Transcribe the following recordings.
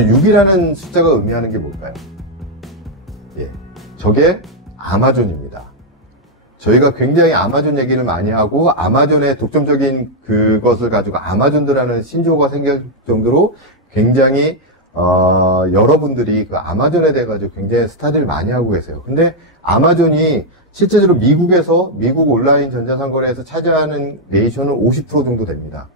6이라는 숫자가 의미하는 게 뭘까요? 예, 저게 아마존입니다. 저희가 굉장히 아마존 얘기를 많이 하고 아마존의 독점적인 그것을 가지고 아마존드라는 신조어가 생길 정도로 굉장히 여러분들이 그 아마존에 대해 가지고 굉장히 스타디를 많이 하고 계세요. 근데 아마존이 실제적으로 미국 온라인 전자상거래에서 차지하는 레이쇼는 50% 정도 됩니다.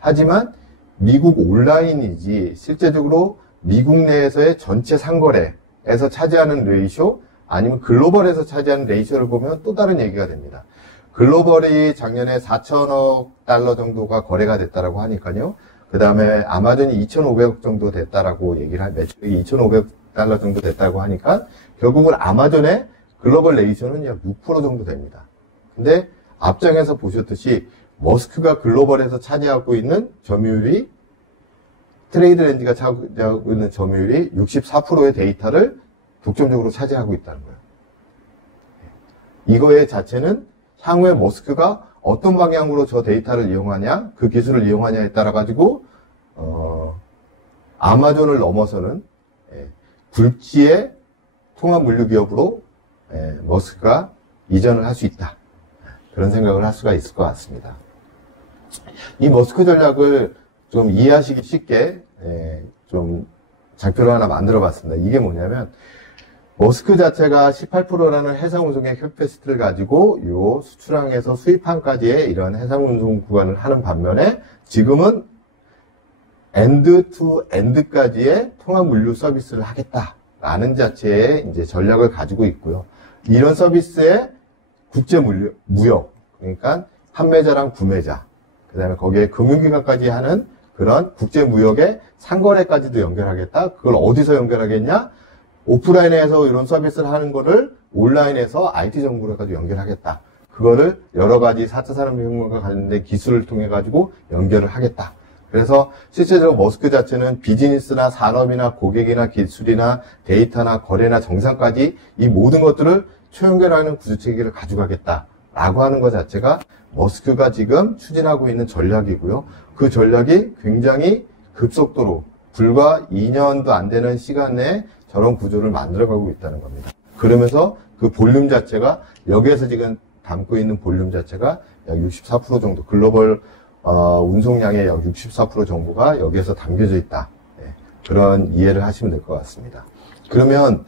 하지만 미국 온라인이지 실제적으로 미국 내에서의 전체 상거래에서 차지하는 레이쇼 아니면 글로벌에서 차지하는 레이쇼를 보면 또 다른 얘기가 됩니다. 글로벌이 작년에 4천억 달러 정도가 거래가 됐다라고 하니까요. 그 다음에 아마존이 2,500억 정도 됐다라고 매출이 2,500달러 정도 됐다고 하니까 결국은 아마존의 글로벌 레이쇼는 약 6% 정도 됩니다. 근데 앞장에서 보셨듯이 머스크가 글로벌에서 차지하고 있는 점유율이 트레이드랜지가 차지하고 있는 점유율이 64%의 데이터를 독점적으로 차지하고 있다는 거예요. 이거의 자체는 향후에 머스크가 어떤 방향으로 저 데이터를 이용하냐, 그 기술을 이용하냐에 따라 가지고 아마존을 넘어서는 굴지의 통합 물류 기업으로 머스크가 이전을 할 수 있다. 그런 생각을 할 수가 있을 것 같습니다. 이 머스크 전략을 좀 이해하시기 쉽게 좀 장표를 하나 만들어 봤습니다. 이게 뭐냐면 머스크 자체가 18%라는 해상운송의 캐패시티를 가지고 요 수출항에서 수입항까지의 이런 해상운송 구간을 하는 반면에 지금은 엔드 투 엔드까지의 통합 물류 서비스를 하겠다라는 자체의 이제 전략을 가지고 있고요. 이런 서비스의 국제 무역, 그러니까 판매자랑 구매자, 그 다음에 거기에 금융기관까지 하는 그런 국제 무역의 상거래까지도 연결하겠다. 그걸 어디서 연결하겠냐? 오프라인에서 이런 서비스를 하는 거를 온라인에서 IT 정보로까지 연결하겠다. 그거를 여러 가지 4차 산업혁명과 관련된 기술을 통해 가지고 연결을 하겠다. 그래서 실제적으로 머스크 자체는 비즈니스나 산업이나 고객이나 기술이나 데이터나 거래나 정상까지 이 모든 것들을 초연결하는 구조체계를 가져가겠다라고 하는 것 자체가 머스크가 지금 추진하고 있는 전략이고요. 그 전략이 굉장히 급속도로 불과 2년도 안 되는 시간 내에 저런 구조를 만들어가고 있다는 겁니다. 그러면서 그 볼륨 자체가 여기에서 지금 담고 있는 볼륨 자체가 약 64% 정도 글로벌 운송량의 약 64% 정도가 여기에서 담겨져 있다. 그런 이해를 하시면 될 것 같습니다. 그러면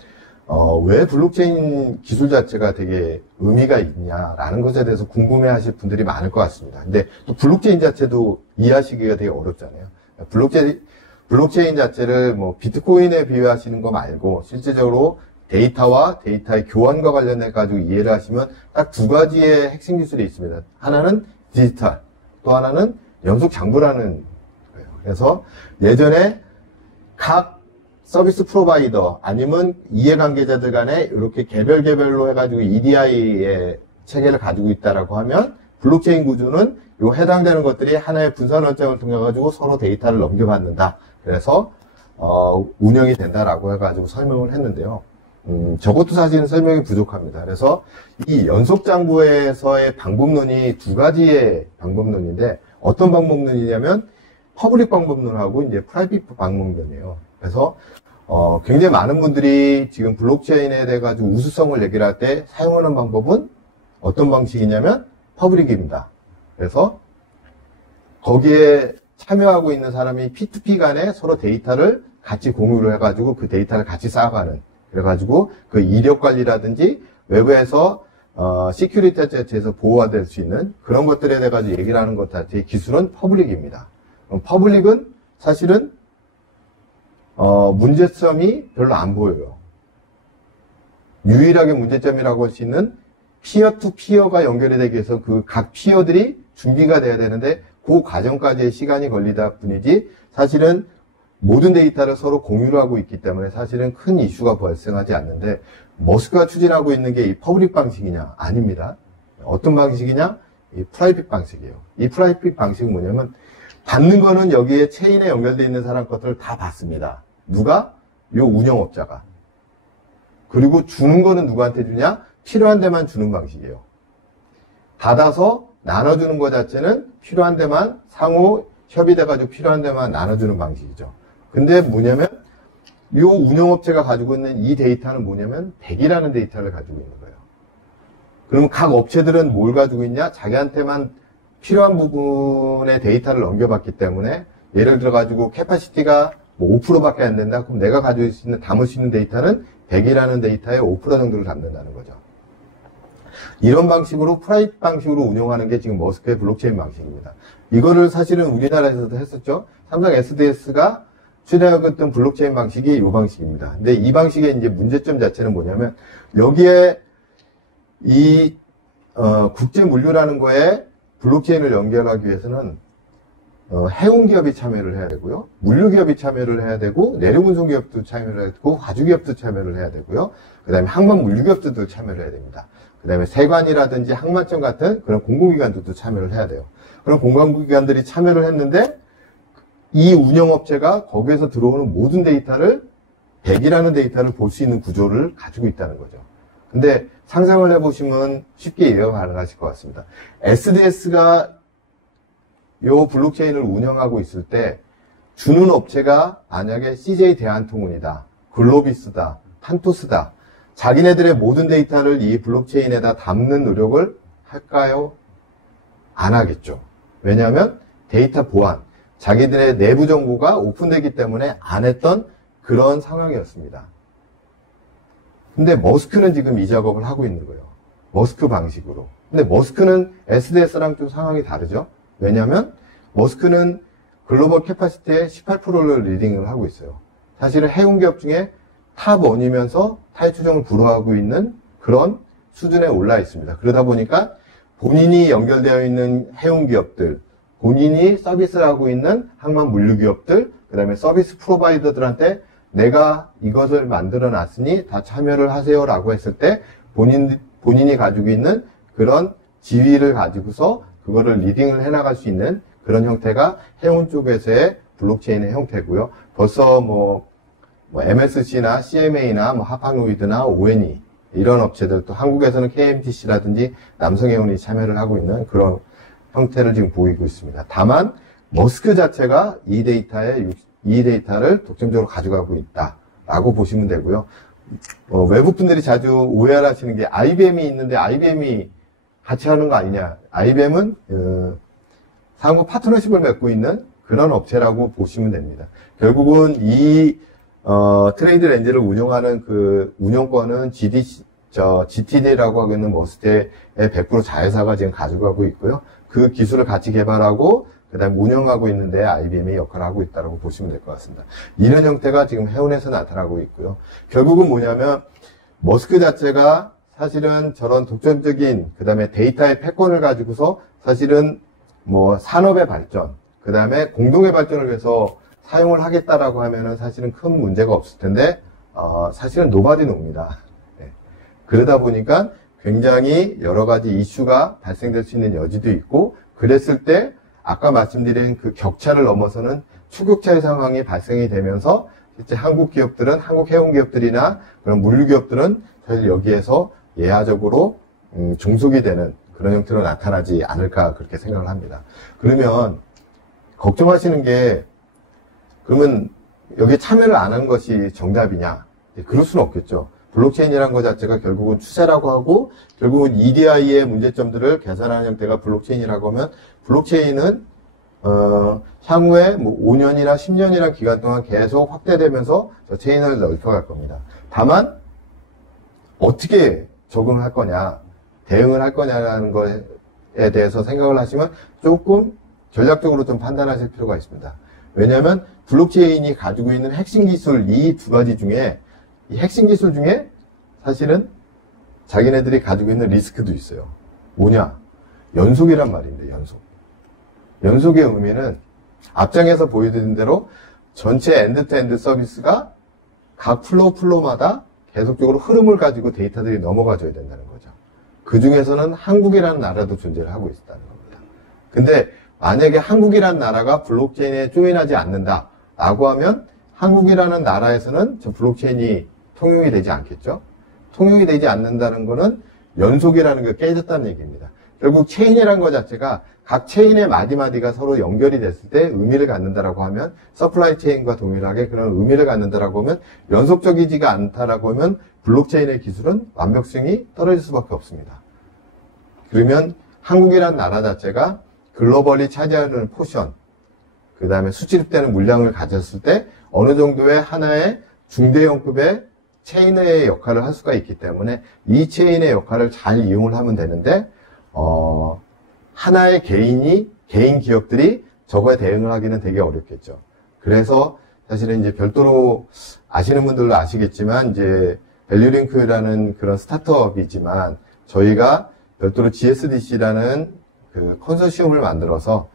왜 블록체인 기술 자체가 되게 의미가 있냐라는 것에 대해서 궁금해하실 분들이 많을 것 같습니다. 근데 또 블록체인 자체도 이해하시기가 되게 어렵잖아요. 블록체인 자체를 뭐 비트코인에 비유하시는 거 말고 실제적으로 데이터와 데이터의 교환과 관련해 가지고 이해를 하시면 딱 두 가지의 핵심 기술이 있습니다. 하나는 디지털, 또 하나는 연속 장부라는 거예요. 그래서 예전에 각 서비스 프로바이더 아니면 이해관계자들 간에 이렇게 개별로 해가지고 EDI의 체계를 가지고 있다라고 하면 블록체인 구조는 요 해당되는 것들이 하나의 분산 원장을 통해 가지고 서로 데이터를 넘겨받는다. 그래서 운영이 된다라고 해가지고 설명을 했는데요. 저것도 사실은 설명이 부족합니다. 그래서 이 연속장부에서의 방법론이 두 가지의 방법론인데 어떤 방법론이냐면 퍼블릭 방법론하고 이제 프라이빗 방법론이에요. 그래서 굉장히 많은 분들이 지금 블록체인에 대해 가지고 우수성을 얘기를 할 때 사용하는 방법은 어떤 방식이냐면 퍼블릭입니다. 그래서 거기에 참여하고 있는 사람이 P2P 간에 서로 데이터를 같이 공유를 해가지고 그 데이터를 같이 쌓아가는, 그래가지고 그 이력 관리라든지 외부에서 시큐리티 자체에서 보호가 될 수 있는 그런 것들에 대해 가지고 얘기를 하는 것 자체의 기술은 퍼블릭입니다. 퍼블릭은 사실은 문제점이 별로 안 보여요. 유일하게 문제점이라고 할 수 있는 피어 투 피어가 연결이 되기 위해서 그 각 피어들이 준비가 돼야 되는데 그 과정까지의 시간이 걸리다 뿐이지 사실은 모든 데이터를 서로 공유를 하고 있기 때문에 사실은 큰 이슈가 발생하지 않는데 머스크가 추진하고 있는 게 이 퍼블릭 방식이냐? 아닙니다. 어떤 방식이냐? 이 프라이빗 방식이에요. 이 프라이빗 방식은 뭐냐면 받는 거는 여기에 체인에 연결되어 있는 사람 것들을 다 받습니다. 누가? 요 운영업자가. 그리고 주는 거는 누구한테 주냐? 필요한 데만 주는 방식이에요. 받아서 나눠주는 것 자체는 필요한 데만 상호 협의돼가지고 필요한 데만 나눠주는 방식이죠. 근데 뭐냐면 이 운영업체가 가지고 있는 이 데이터는 뭐냐면 100이라는 데이터를 가지고 있는 거예요. 그러면 각 업체들은 뭘 가지고 있냐? 자기한테만 필요한 부분의 데이터를 넘겨봤기 때문에 예를 들어 가지고 캐파시티가 뭐 5%밖에 안 된다. 그럼 내가 가지고 있는 담을 수 있는 데이터는 100이라는 데이터의 5% 정도를 담는다는 거죠. 이런 방식으로 프라이빗 방식으로 운영하는 게 지금 머스크의 블록체인 방식입니다. 이거를 사실은 우리나라에서도 했었죠. 삼성 SDS가 추진하였던 블록체인 방식이 이 방식입니다. 근데 이 방식의 이제 문제점 자체는 뭐냐면 여기에 이 국제 물류라는 거에 블록체인을 연결하기 위해서는 해운 기업이 참여를 해야 되고요. 물류 기업이 참여를 해야 되고 내륙 운송 기업도 참여를 해야 되고 화주 기업도 참여를 해야 되고요. 그다음에 항만 물류 기업들도 참여를 해야 됩니다. 그다음에 세관이라든지 항만청 같은 그런 공공기관들도 참여를 해야 돼요. 그런 공공기관들이 참여를 했는데 이 운영업체가 거기에서 들어오는 모든 데이터를 100이라는 데이터를 볼 수 있는 구조를 가지고 있다는 거죠. 근데 상상을 해보시면 쉽게 이해가 가능하실 것 같습니다. SDS가 요 블록체인을 운영하고 있을 때 주는 업체가 만약에 CJ 대한통운이다, 글로비스다, 판토스다. 자기네들의 모든 데이터를 이 블록체인에다 담는 노력을 할까요? 안 하겠죠. 왜냐하면 데이터 보안, 자기들의 내부 정보가 오픈되기 때문에 안 했던 그런 상황이었습니다. 근데 머스크는 지금 이 작업을 하고 있는 거예요. 머스크 방식으로. 근데 머스크는 SDS랑 좀 상황이 다르죠. 왜냐하면 머스크는 글로벌 캐파시티의 18%를 리딩을 하고 있어요. 사실은 해운기업 중에 탑1이면서 타의 추종을 불허하고 있는 그런 수준에 올라 있습니다. 그러다 보니까 본인이 연결되어 있는 해운기업들, 본인이 서비스를 하고 있는 항만 물류기업들, 그 다음에 서비스 프로바이더들한테 내가 이것을 만들어 놨으니 다 참여를 하세요라고 했을 때 본인이 가지고 있는 그런 지위를 가지고서 그거를 리딩을 해나갈 수 있는 그런 형태가 해운 쪽에서의 블록체인의 형태고요. 벌써 뭐 MSC나 CMA나 하팡로이드나 ONE 이런 업체들 또 한국에서는 KMTC라든지 남성해운이 참여를 하고 있는 그런 형태를 지금 보이고 있습니다. 다만 머스크 자체가 이 데이터를 독점적으로 가져가고 있다라고 보시면 되고요. 외국 분들이 자주 오해를 하시는 게 IBM이 있는데 IBM이 같이 하는 거 아니냐. IBM은 상호 파트너십을 맺고 있는 그런 업체라고 보시면 됩니다. 결국은 이 트레이드 렌즈를 운영하는 그 운영권은 GTD라고 하고 있는 머스크의 100% 자회사가 지금 가져가고 있고요. 그 기술을 같이 개발하고 그다음에 운영하고 있는데 IBM이 역할을 하고 있다고 보시면 될 것 같습니다. 이런 형태가 지금 해운에서 나타나고 있고요. 결국은 뭐냐면 머스크 자체가 사실은 저런 독점적인 그다음에 데이터의 패권을 가지고서 사실은 뭐 산업의 발전, 그다음에 공동의 발전을 위해서 사용을 하겠다라고 하면은 사실은 큰 문제가 없을 텐데 사실은 노바디 노입니다. 네. 그러다 보니까 굉장히 여러 가지 이슈가 발생될 수 있는 여지도 있고 그랬을 때 아까 말씀드린 그 격차를 넘어서는 추격차의 상황이 발생이 되면서 실제 한국 기업들은 한국 해운 기업들이나 그런 물류 기업들은 사실 여기에서 예하적으로 종속이 되는 그런 형태로 나타나지 않을까 그렇게 생각을 합니다. 그러면 걱정하시는 게 그러면 여기에 참여를 안 한 것이 정답이냐? 그럴 수는 없겠죠. 블록체인이라는 것 자체가 결국은 추세라고 하고 결국은 EDI의 문제점들을 개선하는 형태가 블록체인이라고 하면 블록체인은 향후에 뭐 5년이나 10년이라는 기간 동안 계속 확대되면서 저 체인을 넓혀갈 겁니다. 다만 어떻게 적응을 할 거냐, 대응을 할 거냐라는 것에 대해서 생각을 하시면 조금 전략적으로 좀 판단하실 필요가 있습니다. 왜냐하면 블록체인이 가지고 있는 핵심 기술 이 두 가지 중에 이 핵심 기술 중에 사실은 자기네들이 가지고 있는 리스크도 있어요. 뭐냐? 연속이란 말입니다. 연속의 의미는 앞장에서 보여드린 대로 전체 엔드-투-엔드 서비스가 각 플로우마다 계속적으로 흐름을 가지고 데이터들이 넘어가줘야 된다는 거죠. 그 중에서는 한국이라는 나라도 존재를 하고 있다는 겁니다. 근데 만약에 한국이라는 나라가 블록체인에 조인하지 않는다라고 하면 한국이라는 나라에서는 저 블록체인이 통용이 되지 않겠죠? 통용이 되지 않는다는 거는 연속이라는 게 깨졌다는 얘기입니다. 결국 체인이라는 것 자체가 각 체인의 마디마디가 서로 연결이 됐을 때 의미를 갖는다라고 하면 서플라이 체인과 동일하게 그런 의미를 갖는다라고 하면 연속적이지가 않다라고 하면 블록체인의 기술은 완벽성이 떨어질 수밖에 없습니다. 그러면 한국이라는 나라 자체가 글로벌이 차지하는 포션, 그 다음에 수출입되는 물량을 가졌을 때 어느 정도의 하나의 중대형급의 체인의 역할을 할 수가 있기 때문에 이 체인의 역할을 잘 이용을 하면 되는데 하나의 개인 기업들이 저거에 대응을 하기는 되게 어렵겠죠. 그래서 사실은 이제 별도로 아시는 분들도 아시겠지만 이제 밸류링크라는 그런 스타트업이지만 저희가 별도로 GSDC라는 그 컨소시엄을 만들어서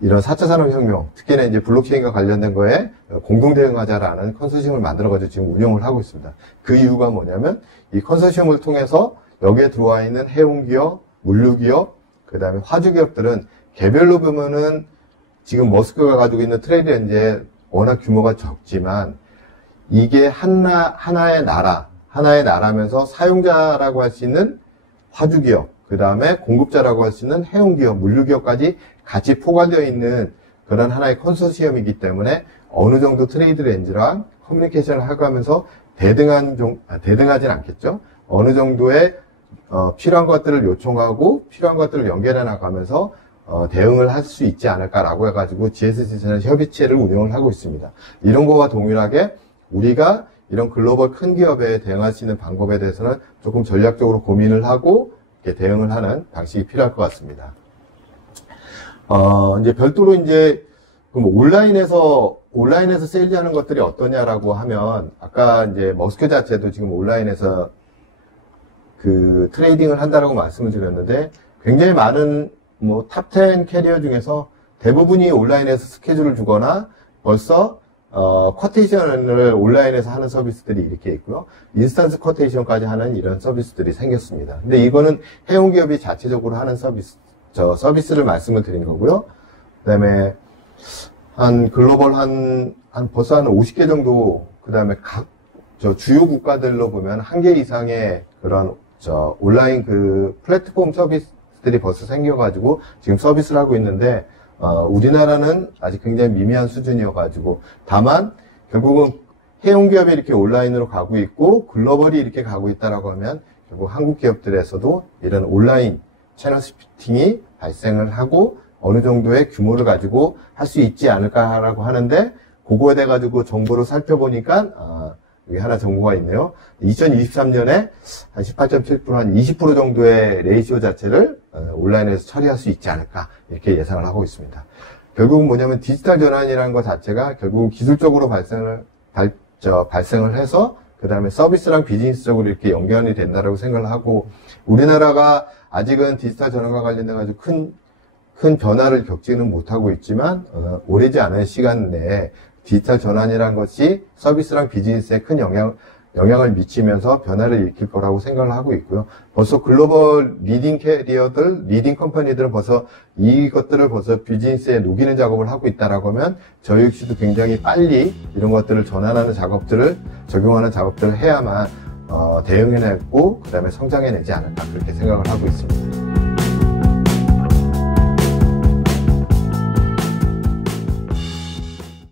이런 4차 산업혁명, 특히나 이제 블록체인과 관련된 거에 공동 대응하자라는 컨소시엄을 만들어가지고 지금 운영을 하고 있습니다. 그 이유가 뭐냐면 이 컨소시엄을 통해서 여기에 들어와 있는 해운기업, 물류기업, 그 다음에 화주기업들은 개별로 보면은 지금 머스크가 가지고 있는 트레이드 렌즈에 워낙 규모가 적지만 이게 하나의 나라면서 사용자라고 할 수 있는 화주기업, 그 다음에 공급자라고 할 수 있는 해운기업, 물류기업까지 같이 포괄되어 있는 그런 하나의 컨소시엄이기 때문에 어느 정도 트레이드 렌즈랑 커뮤니케이션을 하면서 대등하진 않겠죠. 어느 정도의 필요한 것들을 요청하고 필요한 것들을 연결해 나가면서 대응을 할 수 있지 않을까라고 해가지고 GSDC는 협의체를 운영을 하고 있습니다. 이런 거와 동일하게 우리가 이런 글로벌 큰 기업에 대응할 수 있는 방법에 대해서는 조금 전략적으로 고민을 하고 이렇게 대응을 하는 방식이 필요할 것 같습니다. 이제 별도로 이제 그럼 온라인에서 세일즈하는 것들이 어떠냐라고 하면 아까 이제 머스크 자체도 지금 온라인에서 그 트레이딩을 한다라고 말씀을 드렸는데 굉장히 많은 뭐 탑 10 캐리어 중에서 대부분이 온라인에서 스케줄을 주거나 벌써 쿼테이션을 온라인에서 하는 서비스들이 이렇게 있고요. 인스턴스 쿼테이션까지 하는 이런 서비스들이 생겼습니다. 근데 이거는 해운기업이 자체적으로 하는 서비스를 말씀을 드린 거고요. 그 다음에 글로벌 벌써 한 50개 정도, 그 다음에 주요 국가들로 보면 1개 이상의 그런 온라인 그 플랫폼 서비스들이 벌써 생겨가지고 지금 서비스를 하고 있는데, 우리나라는 아직 굉장히 미미한 수준이어가지고, 다만, 결국은 해운기업이 이렇게 온라인으로 가고 있고, 글로벌이 이렇게 가고 있다라고 하면, 결국 한국 기업들에서도 이런 온라인 채널 스피팅이 발생을 하고, 어느 정도의 규모를 가지고 할 수 있지 않을까라고 하는데, 그거에 대해 가지고 정보를 살펴보니까, 여기 하나 정보가 있네요. 2023년에 한 18.7%, 한 20% 정도의 레이시오 자체를 온라인에서 처리할 수 있지 않을까, 이렇게 예상을 하고 있습니다. 결국은 뭐냐면 디지털 전환이라는 것 자체가 결국은 기술적으로 발생을 해서, 그 다음에 서비스랑 비즈니스적으로 이렇게 연결이 된다라고 생각을 하고, 우리나라가 아직은 디지털 전환과 관련돼가지고 큰 변화를 겪지는 못하고 있지만, 오래지 않은 시간 내에 디지털 전환이라는 것이 서비스랑 비즈니스에 큰 영향을 미치면서 변화를 일으킬 거라고 생각을 하고 있고요. 벌써 글로벌 리딩 캐리어들, 리딩 컴퍼니들은 벌써 이것들을 벌써 비즈니스에 녹이는 작업을 하고 있다라고 하면 저희 역시도 굉장히 빨리 이런 것들을 전환하는 작업들을, 적용하는 작업들을 해야만 대응해내고 그 다음에 성장해내지 않을까 그렇게 생각을 하고 있습니다.